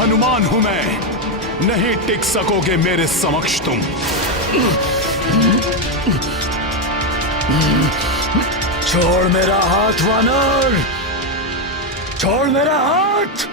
हनुमान हूं मैं, नहीं टिक सकोगे मेरे समक्ष तुम। छोड़ मेरा हाथ वानर, छोड़ मेरा हाथ।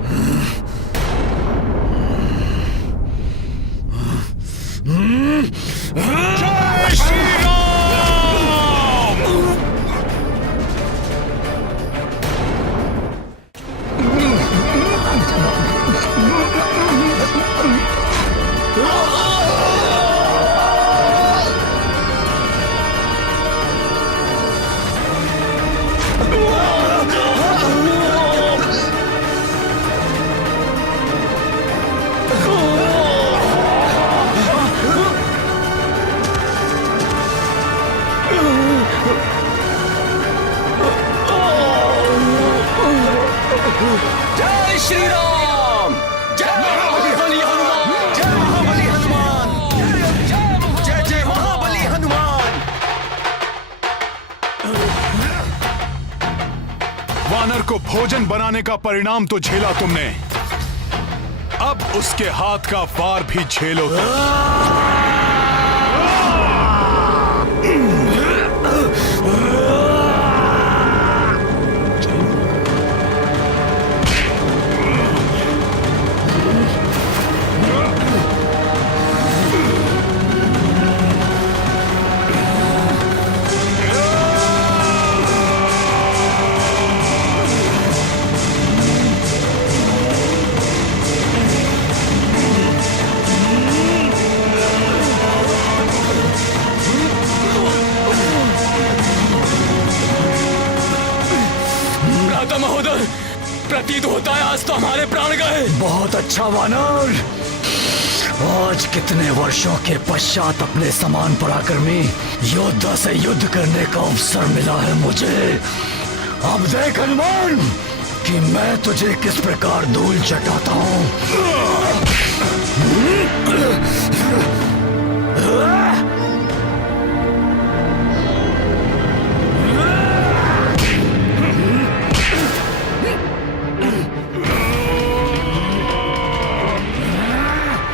जय श्री राम। जय श्री राम, जय महाबली हनुमान, जय महाबली हनुमान, जय जय महाबली हनुमान। वानर को भोजन बनाने का परिणाम तो झेला तुमने, अब उसके हाथ का वार भी झेलो तुम। महोदय, प्रतीत होता है आज तो हमारे प्राण गए। बहुत अच्छा वानर, आज कितने वर्षों के पश्चात अपने समान पराक्रमी योद्धा से युद्ध करने का अवसर मिला है मुझे। अब देख हनुमान कि मैं तुझे किस प्रकार धूल चटाता हूँ।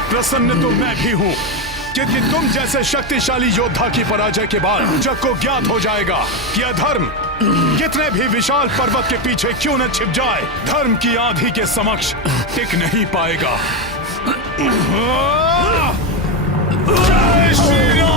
प्रसन्न तो मैं भी हूं, क्योंकि तुम जैसे शक्तिशाली योद्धा की पराजय के बाद जग को ज्ञात हो जाएगा कि अधर्म कितने भी विशाल पर्वत के पीछे क्यों न छिप जाए, धर्म की आंधी के समक्ष टिक नहीं पाएगा। जय श्री राम।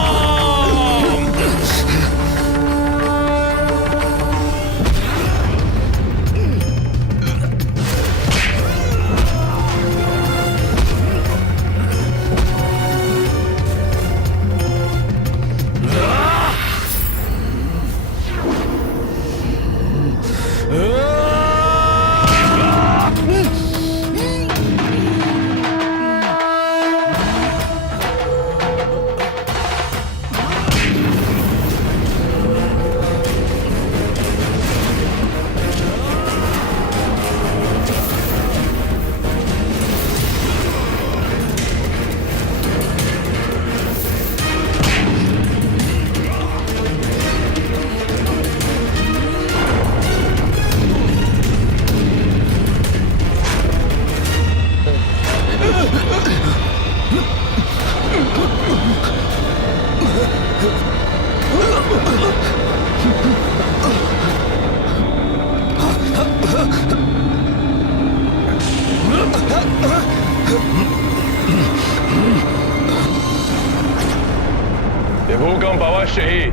भूकंप अवश्य ही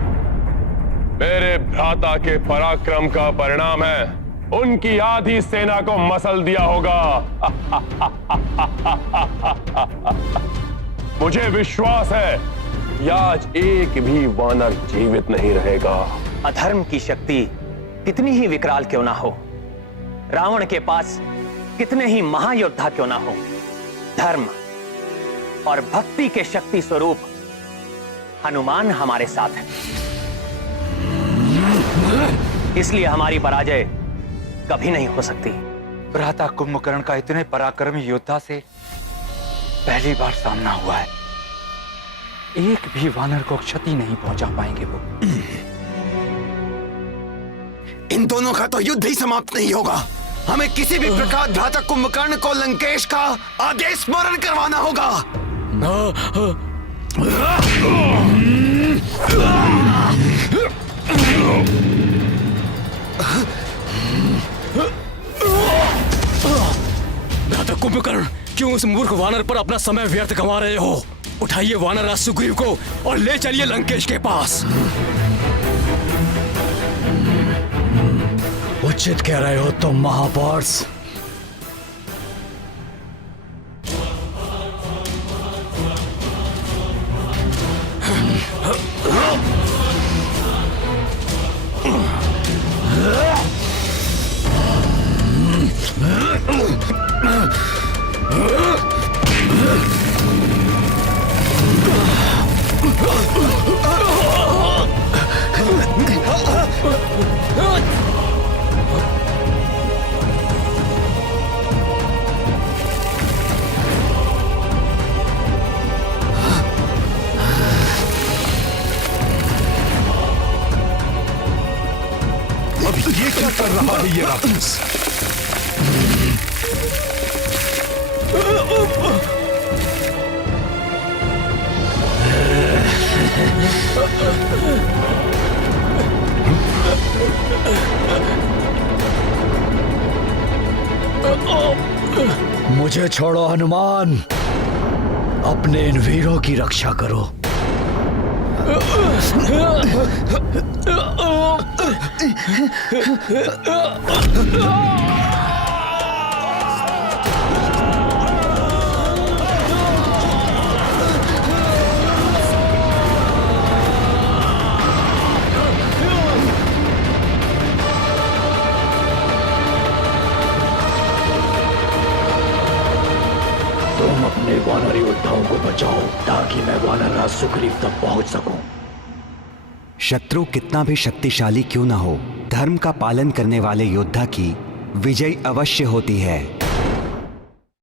मेरे भ्राता के पराक्रम का परिणाम है। उनकी आधी सेना को मसल दिया होगा। मुझे विश्वास है कि आज एक भी वानर जीवित नहीं रहेगा। अधर्म की शक्ति कितनी ही विकराल क्यों ना हो, रावण के पास कितने ही महायोद्धा क्यों ना हो, धर्म और भक्ति के शक्ति स्वरूप हनुमान हमारे साथ है। इसलिए हमारी पराजय कभी नहीं हो सकती। भ्राता कुंभकर्ण का इतने पराक्रमी योद्धा से पहली बार सामना हुआ है। एक भी वानर को क्षति नहीं पहुंचा पाएंगे वो। इन दोनों का तो युद्ध ही समाप्त नहीं होगा हमें किसी भी प्रकार भ्राता कुंभकर्ण को लंकेश का आदेश स्मरण करवाना होगा। भ्राता कुंभकर्ण, क्यों उस मूर्ख वानर पर अपना समय व्यर्थ गंवा रहे हो? उठाइए वानरराज सुग्रीव को और ले चलिए लंकेश के पास। उचित कह रहे हो तुम महापार्स। अब ये क्या कर रहा है ये राक्षस? मुझे छोड़ो हनुमान, अपने इन वीरों की रक्षा करो। तुम अपने वानर योद्धाओं को बचाओ ताकि मैं वानरराज सुग्रीव तक पहुंच सकूं। शत्रु कितना भी शक्तिशाली क्यों ना हो, धर्म का पालन करने वाले योद्धा की विजय अवश्य होती है।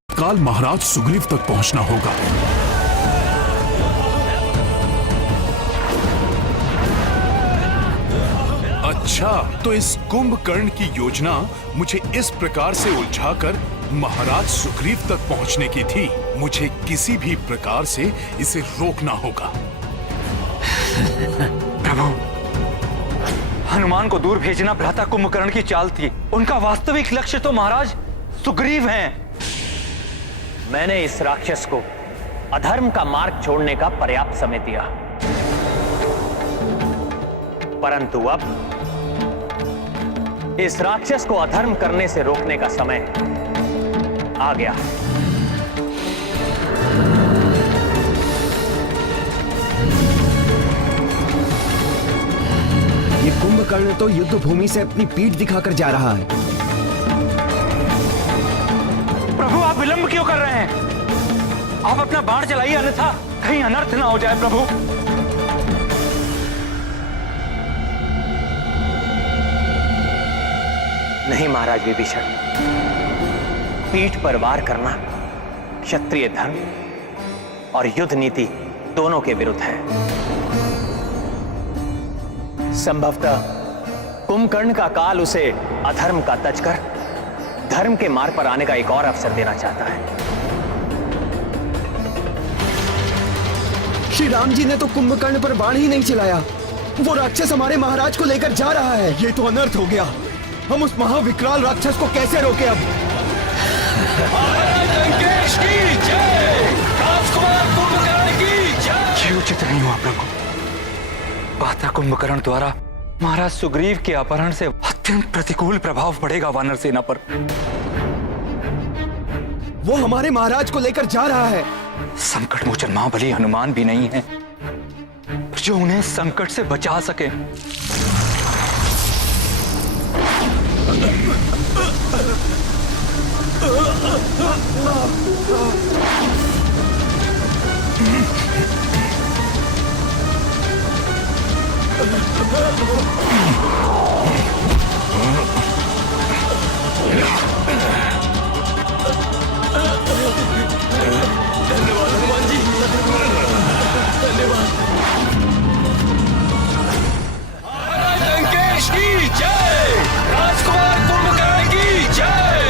काल महाराज सुग्रीव तक पहुंचना होगा। अच्छा, तो इस कुंभकर्ण की योजना मुझे इस प्रकार से उलझाकर महाराज सुग्रीव तक पहुंचने की थी। मुझे किसी भी प्रकार से इसे रोकना होगा। प्रभु, हनुमान को दूर भेजना भ्राता कुंभकर्ण की चाल थी। उनका वास्तविक लक्ष्य तो महाराज सुग्रीव हैं। मैंने इस राक्षस को अधर्म का मार्ग छोड़ने का पर्याप्त समय दिया, परंतु अब इस राक्षस को अधर्म करने से रोकने का समय आ गया। ये कुंभकर्ण तो युद्ध भूमि से अपनी पीठ दिखाकर जा रहा है। प्रभु, आप विलंब क्यों कर रहे हैं? आप अपना बाण चलाइए, अन्यथा कहीं अनर्थ ना हो जाए। प्रभु, नहीं महाराज विभीषण, पीठ पर वार करना क्षत्रिय धर्म और युद्ध नीति दोनों के विरुद्ध है। संभवतः कुंभकर्ण का काल उसे अधर्म का तज कर धर्म के मार्ग पर आने का एक और अवसर देना चाहता है। श्री राम जी ने तो कुंभकर्ण पर बाण ही नहीं चलाया। वो राक्षस हमारे महाराज को लेकर जा रहा है। ये तो अनर्थ हो गया। हम उस महाविकराल राक्षस को कैसे रोके अब? लंकेश की जय, राजकुमार कुंभकर्ण की जय। ये उचित नहीं हुआ प्रभु। भ्राता कुंभकर्ण द्वारा महाराज सुग्रीव के अपहरण से अत्यंत प्रतिकूल प्रभाव पड़ेगा वानर सेना पर। वो हमारे महाराज को लेकर जा रहा है। संकट मोचन महाबली हनुमान भी नहीं है जो उन्हें संकट से बचा सके। धन्यवाद हनुमान जी, धन्यवाद। लंकेश की जय, राजकुमार कुंभकर्ण की जय।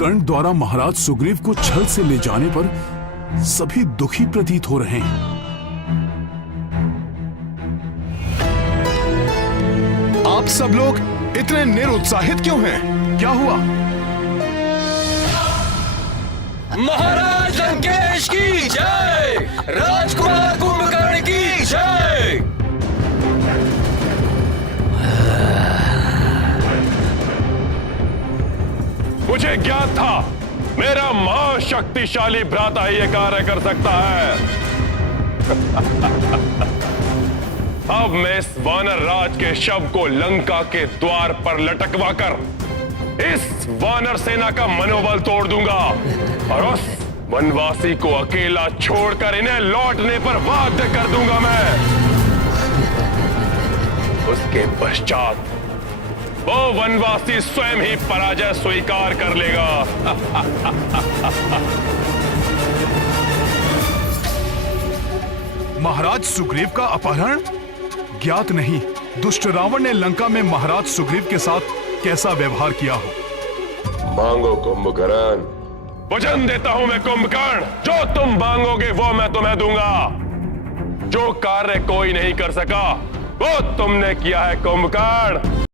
कर्ण द्वारा महाराज सुग्रीव को छल से ले जाने पर सभी दुखी प्रतीत हो रहे हैं। आप सब लोग इतने निरुत्साहित क्यों हैं? क्या हुआ? महाराज लंकेश की जय, राजकुमार कुंभकर्ण की जय। मुझे ज्ञात था मेरा महाशक्तिशाली भ्राता ही ये कार्य कर सकता है। अब मैं इस वानर राज के शव को लंका के द्वार पर लटकवा कर इस वानर सेना का मनोबल तोड़ दूंगा और उस वनवासी को अकेला छोड़कर इन्हें लौटने पर बाध्य कर दूंगा मैं। उसके पश्चात वो वनवासी स्वयं ही पराजय स्वीकार कर लेगा। महाराज सुग्रीव का अपहरण? ज्ञात नहीं दुष्ट रावण ने लंका में महाराज सुग्रीव के साथ कैसा व्यवहार किया हो। मांगो कुंभकर्ण, वचन देता हूं मैं कुंभकर्ण, जो तुम मांगोगे वो मैं तुम्हें दूंगा। जो कार्य कोई नहीं कर सका वो तुमने किया है कुंभकर्ण।